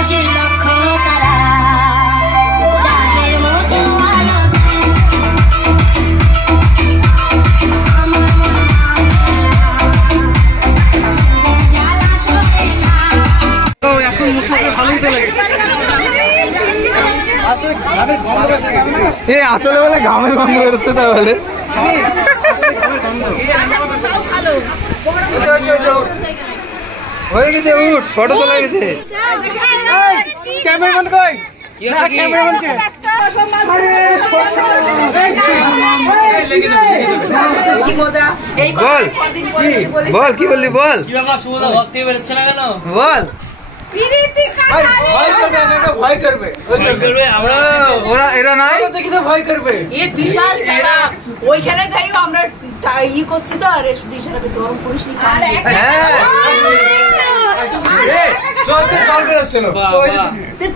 আকাশে লক্ষ তারা চাঁদের মতো আলো এখন মুসাফির ভালোই চলে গেছে। আসলে বলে ঘামের গন্ধ বেরোচ্ছে তাহলে হয়ে গেছে উঠ ফটো তোলা গেছে ক্যামেরাম্যান কই ক্যামেরাম্যানকে বল কি বললি বল বল ভয় করবে ওরা এরা নাই দেখি তো ভয় করবে বিশাল ওইখানে যাইও আমরা ই করছি তো আরে শুধু ইশারাকে জোর করিস নি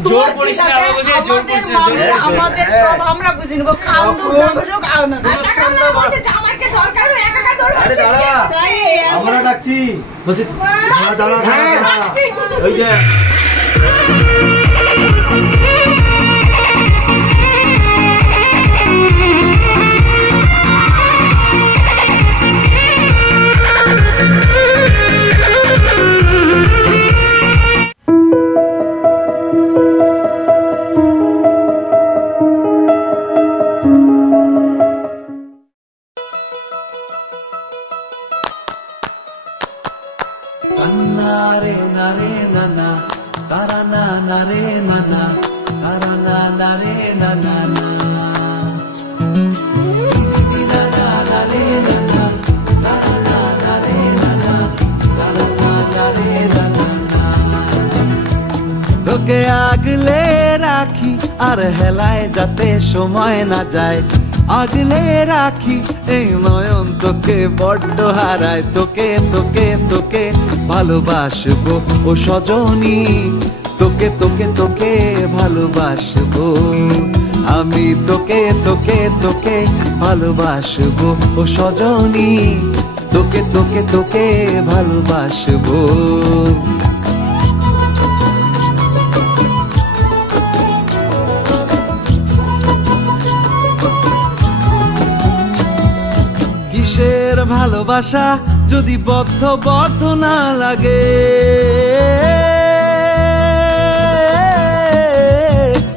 জোর করিস না আমাদের সব আমরা বুঝি নেব কান্দু জগজগ আনা জামাইকে দরকার একা একা দরকার আরে দাঁড়া আমরা ডাকছি বলছি দাঁড়া ওই যে তোকে আগলে রাখি আর হেলায় যাতে সময় না যায় আগলে রাখি এই নয়ন তোকে বড্ড হারায় তোকে তোকে তোকে ভালোবাসবো ও সজনী তোকে তোকে তোকে ভালোবাসবো আমি তোকে তোকে তোকে ভালোবাসবো ও সজনী তোকে তোকে তোকে ভালোবাসবো কিসের ভালোবাসা যদি বদ্ধ না লাগে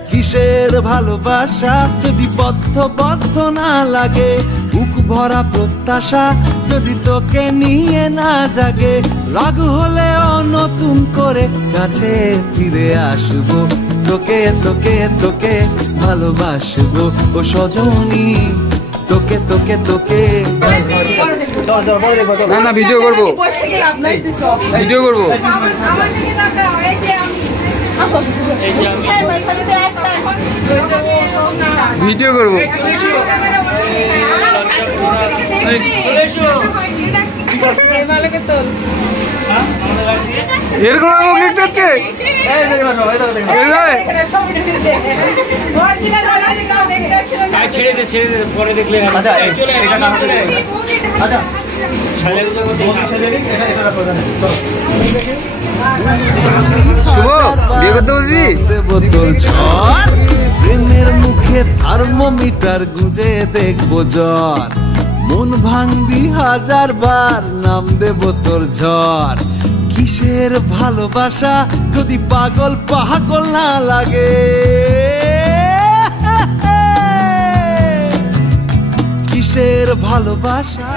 কিসের ভালোবাসা যদি বদ্ধ না লাগে বুক ভরা প্রত্যাশা যদি তোকে নিয়ে না জাগে রাগ হলেও নতুন করে কাছে ফিরে আসবো তোকে তোকে তোকে ভালোবাসবো ও সজনী তোকে তোকে তোকে না না ভিডিও করবো ভিডিও করবো ভিডিও করবো এরকম মুখ দেখতে হচ্ছে ছেড়ে দে পরে দেখলে শুভ বিয়ে করতে বসবি বোতল ঝড় প্রেমের মুখে থার্মোমিটার গুঁজে দেখবো জ্বর মন ভাঙবি 1000 বার নাম দেব তোর ঝড় কিসের ভালোবাসা যদি পাগল না লাগে কিসের ভালোবাসা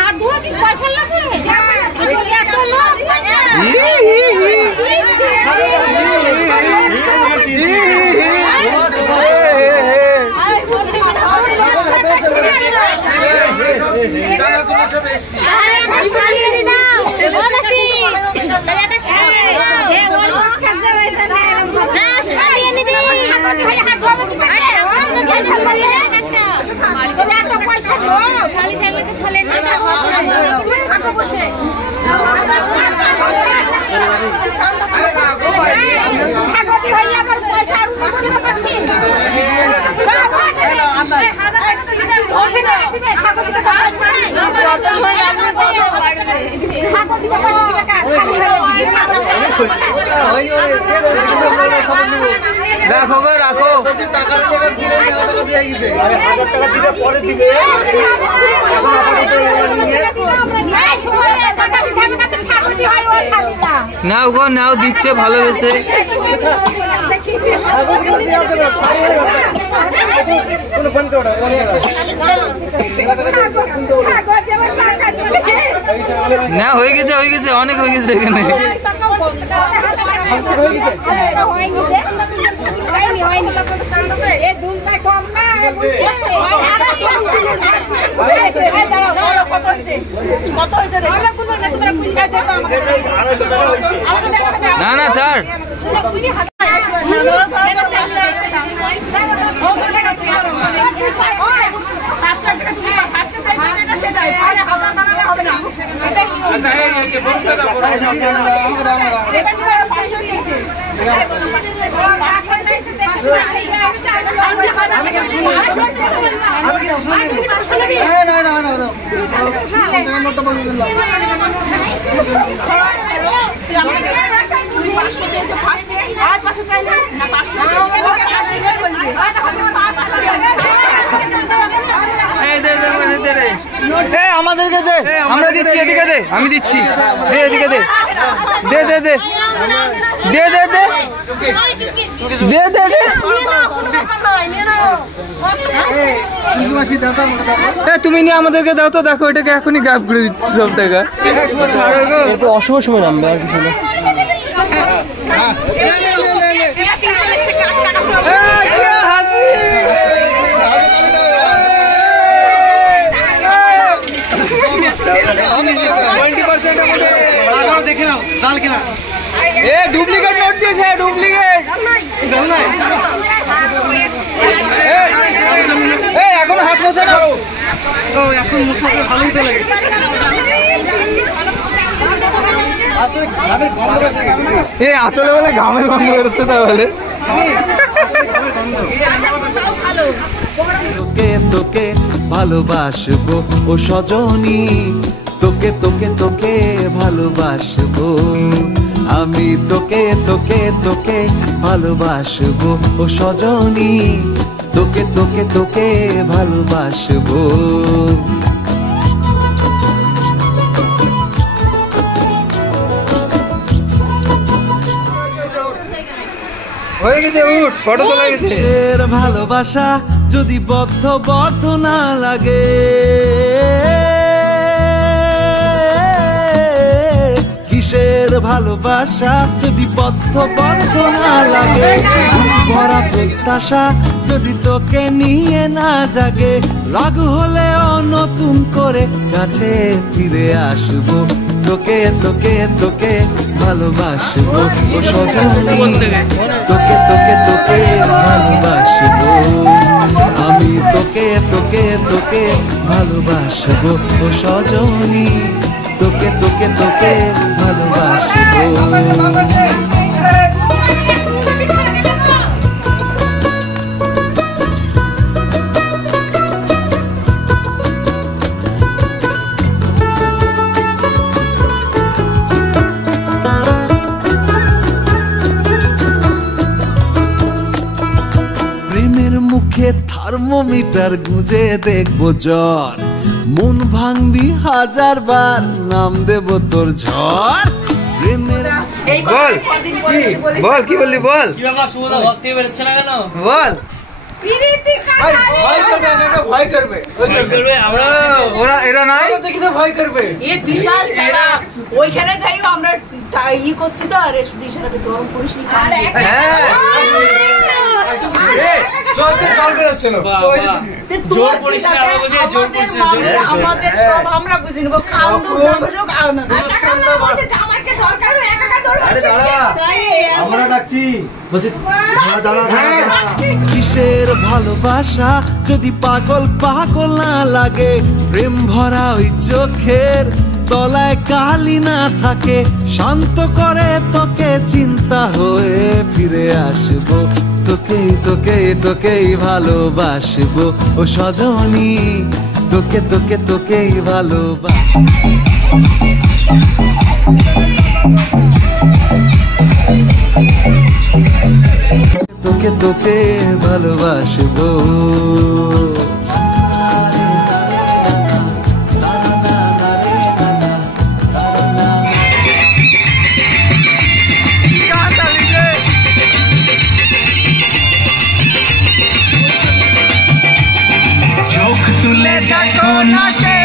হাত ধুয়েছিস পয়সা লাগে পয়সা রাখো গো রাখো। নাও গো নাও, দিচ্ছে ভালোবেসে। না হয়ে গেছে হয়ে গেছে, অনেক হয়ে গেছে এখানে। না না ছাড়। আমাদেরকে দে, আমরা দিচ্ছি, এদিকে দে, আমি দিচ্ছি, দে এদিকে দে, দে দে দে দে দে দে দে দে দে। তুমি নিয়ে আমাদেরকে দাও তো, দেখো এটাকে এখনই গায়েব করে দিচ্ছি সব টাকা। অশুভ সময় নামবে আর কিছু না। দেখে নাও জাল কিনা। ডুপ্লিকেট নোট দিয়েছে, ডুপ্লিকেট। এখন হাত মোছা না, এখন মুসাকে ভালোই তো লাগে। আসলে বলে ঘামের গন্ধ বেরোচ্ছে তাহলে। তোকে তোকে ভালোবাসবো ও সজনী, তোকে তোকে তোকে ভালোবাসবো আমি, তোকে তোকে তোকে ভালোবাসবো ও সজনী, তোকে তোকে তোকে ভালোবাসবো। হয়ে গেছে, উঠ, ফটো তোলা গেছে। কিসের ভালোবাসা যদি বদ্ধ না লাগে, কিসের ভালোবাসা যদি বদ্ধ না লাগে, ভরা প্রত্যাশা যদি তোকে নিয়ে না জাগে, রাগ হলেও নতুন করে কাছে ফিরে আসবো, তোকে তোকে তোকে ভালোবাসবো ও সজনী, তোকে তোকে তোকে ভালোবাসবো আমি, তোকে তোকে তোকে ভালোবাসবো ও সজনী, তোকে তোকে তোকে ভালোবাসবো। মুখে থার্মোমিটার গুঁজে দেখবো জ্বর, মন ভাঙবি হাজার বার, নাম দেব তোর ঝড়। প্রেমের বল বল, কি বললি বল, কি ব্যাপার শুভদা ঘর থেকে বেরোচ্ছে না কেন? বল। ভয় করবে আমরা, ওরা এরা নাই দেখি তো ভয় করবে। এ বিশাল যারা ওইখানে যাইও আমরা ই করছি তো, আরে দিশারাকে জোর করিস নি। হ্যাঁ জোর করিস না, আমরা বুঝি জোর করিস না। আমাদের সব আমরা বুঝি নেব, কান্দু জামরুক আওনা জামাইকে দরকার হয়, একা একা দরকার। আরে দাঁড়া, আমরা ডাকছি, বলছি দাঁড়া দাঁড়া। কিসের ভালোবাসা যদি পাগল পাগল না লাগে, প্রেম ভরা ওই চোখের তলায় কালি না থাকে, শান্ত করে তোকে চিন্তা হয়ে ফিরে আসবো, তোকেই তোকেই তোকেই ভালোবাসবো ও সজনী, তোকে তোকে তোকেই ভালোবাসবো। তোকে তোকে ভালোবাসবো। চোখ তুলে দেখো না কে